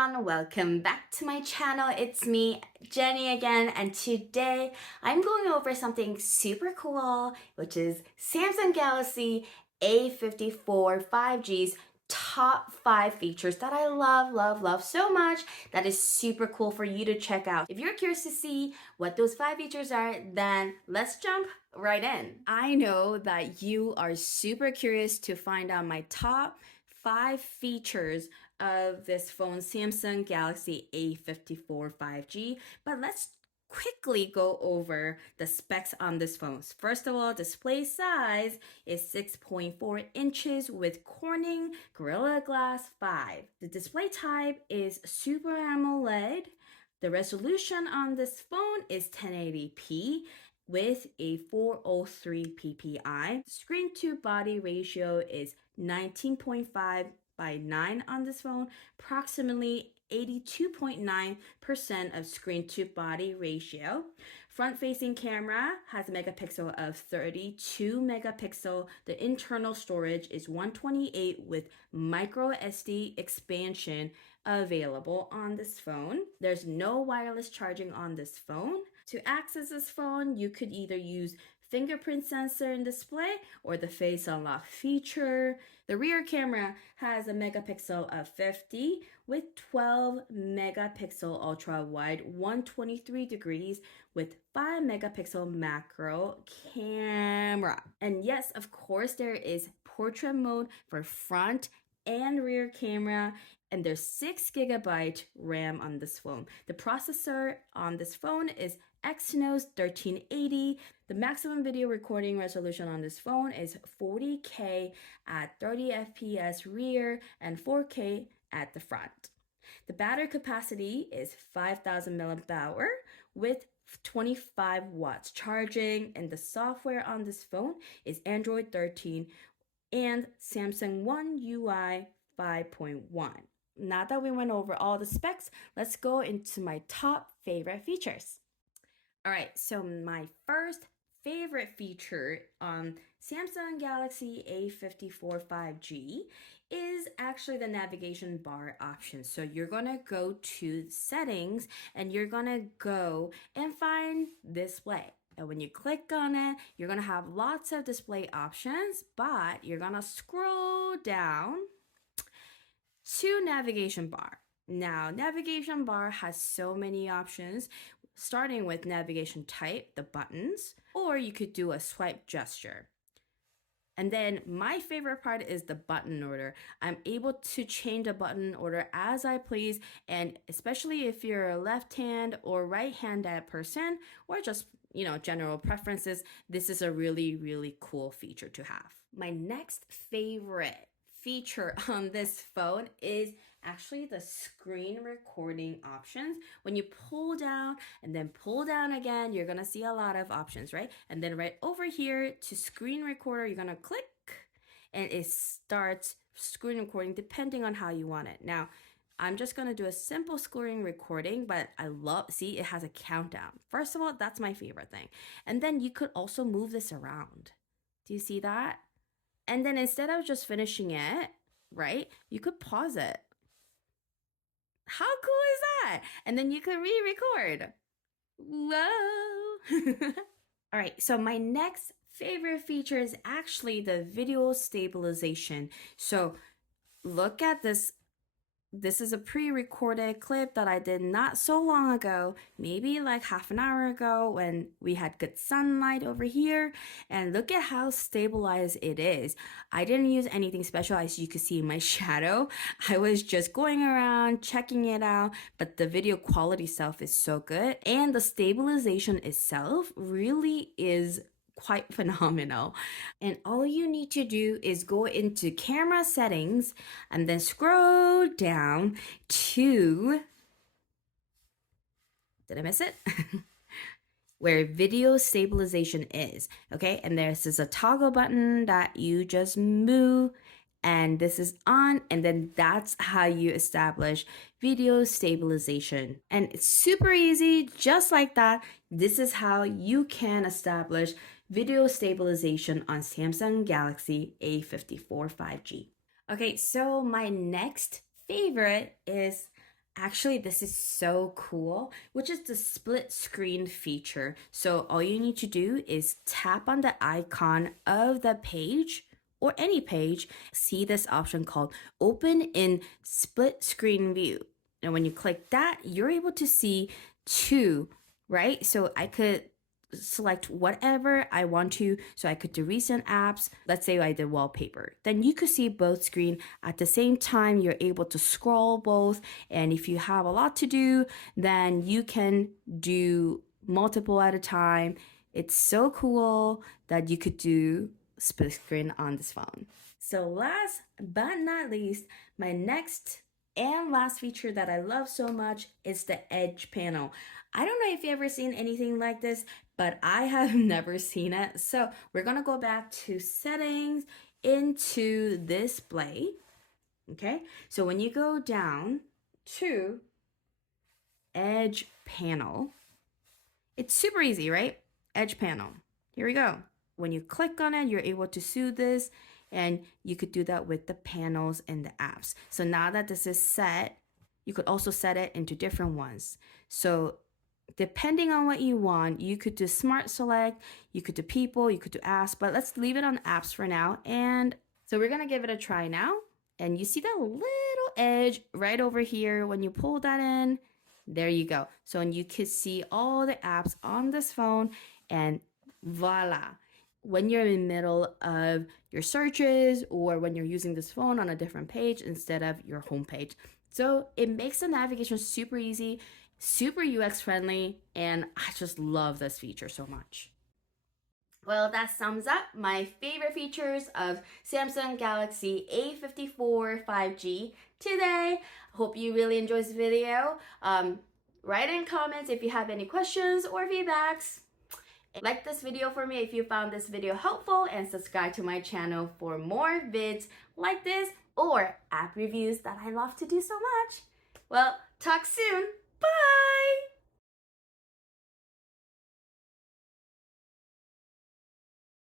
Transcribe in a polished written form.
everyone, welcome back to my channel. It's me, Jenny again, and today I'm going over something super cool, which is Samsung Galaxy A54 5G's top 5 features that I love so much that is super cool for you to check out. If you're curious to see what those 5 features are, then let's jump right in. I know that you are super curious to find out my top 5 features of this phone, Samsung Galaxy A54 5G, but let's quickly go over the specs on this phone. First of all, display size is 6.4 inches with Corning Gorilla Glass 5. The display type is Super AMOLED. The resolution on this phone is 1080p with a 403 ppi. Screen to body ratio is 19.5 by 9 on this phone, approximately 82.9% of screen to body ratio. Front facing camera has a megapixel of 32 megapixel. The internal storage is 128 with micro SD expansion available on this phone. There's no wireless charging on this phone. To access this phone, you could either use fingerprint sensor in display or the face unlock feature. The rear camera has a megapixel of 50 with 12 megapixel ultra wide 123 degrees with 5 megapixel macro camera. And yes, of course, there is portrait mode for front and rear camera, and there's 6 gigabyte RAM on this phone. The processor on this phone is Exynos 1380. The maximum video recording resolution on this phone is 40K at 30 FPS rear and 4K at the front. The battery capacity is 5,000 mAh with 25 watts charging, and the software on this phone is Android 13 and Samsung One UI 5.1. Now that we went over all the specs, let's go into my top favorite features. All right, so my first favorite feature on Samsung Galaxy A54 5G is actually the navigation bar option. So you're gonna go to settings and you're gonna go and find display. And when you click on it, you're gonna have lots of display options, but you're gonna scroll down to navigation bar. Now, navigation bar has so many options, starting with navigation type, the buttons, or you could do a swipe gesture. And then my favorite part is the button order. I'm able to change the button order as I please, and especially if you're a left hand or right handed person, or just general preferences, this is a really cool feature to have. My next favorite feature on this phone is actually the screen recording options. When you pull down and then pull down again, you're gonna see a lot of options, right? And then right over here to screen recorder, you're gonna click and it starts screen recording depending on how you want it. Now, I'm just gonna do a simple screen recording, but see, it has a countdown. First of all, that's my favorite thing. And then you could also move this around. Do you see that? And then instead of just finishing it, right, you could pause it. How cool is that? And then you could re-record. Whoa. All right, so my next favorite feature is actually the video stabilization. So look at this. This is a pre-recorded clip that I did not so long ago, maybe like half an hour ago when we had good sunlight over here. And look at how stabilized it is. I didn't use anything special, as you can see in my shadow. I was just going around checking it out, but the video quality itself is so good. And the stabilization itself really is quite phenomenal. And all you need to do is go into camera settings and then scroll down to, did I miss it? Where video stabilization is, okay? And there's a toggle button that you just move, and this is on, and then that's how you establish video stabilization. And it's super easy, just like that. This is how you can establish video stabilization on Samsung Galaxy A54 5G. Okay, so my next favorite is Actually, this is so cool, which is the split screen feature. So all you need to do is tap on the icon of the page or any page, see this option called open in split screen view. And when you click that, you're able to see two, right? So I could select whatever I want to. So I could do recent apps. Let's say I did wallpaper. Then you could see both screen at the same time. You're able to scroll both. And if you have a lot to do, then you can do multiple at a time. It's so cool that you could do split screen on this phone. So last but not least, my next and last feature that I love so much is the edge panel. I don't know if you've ever seen anything like this, but I have never seen it. So we're gonna go back to settings, into display. Okay, so when you go down to edge panel, it's super easy, right? Edge panel. Here we go. When you click on it, you're able to see this, and you could do that with the panels and the apps. So now that this is set, you could also set it into different ones. So depending on what you want, you could do smart select, you could do people, you could do apps, but let's leave it on apps for now. And so we're gonna give it a try now. And you see that little edge right over here. When you pull that in, there you go. So and you can see all the apps on this phone, and voila. When you're in the middle of your searches or when you're using this phone on a different page instead of your home page. So it makes the navigation super easy, super UX friendly, and I just love this feature so much. Well, that sums up my favorite features of Samsung Galaxy A54 5G today. Hope you really enjoyed this video. Write in comments if you have any questions or feedbacks. Like this video for me if you found this video helpful, and subscribe to my channel for more vids like this or app reviews that I love to do so much. Well, talk soon.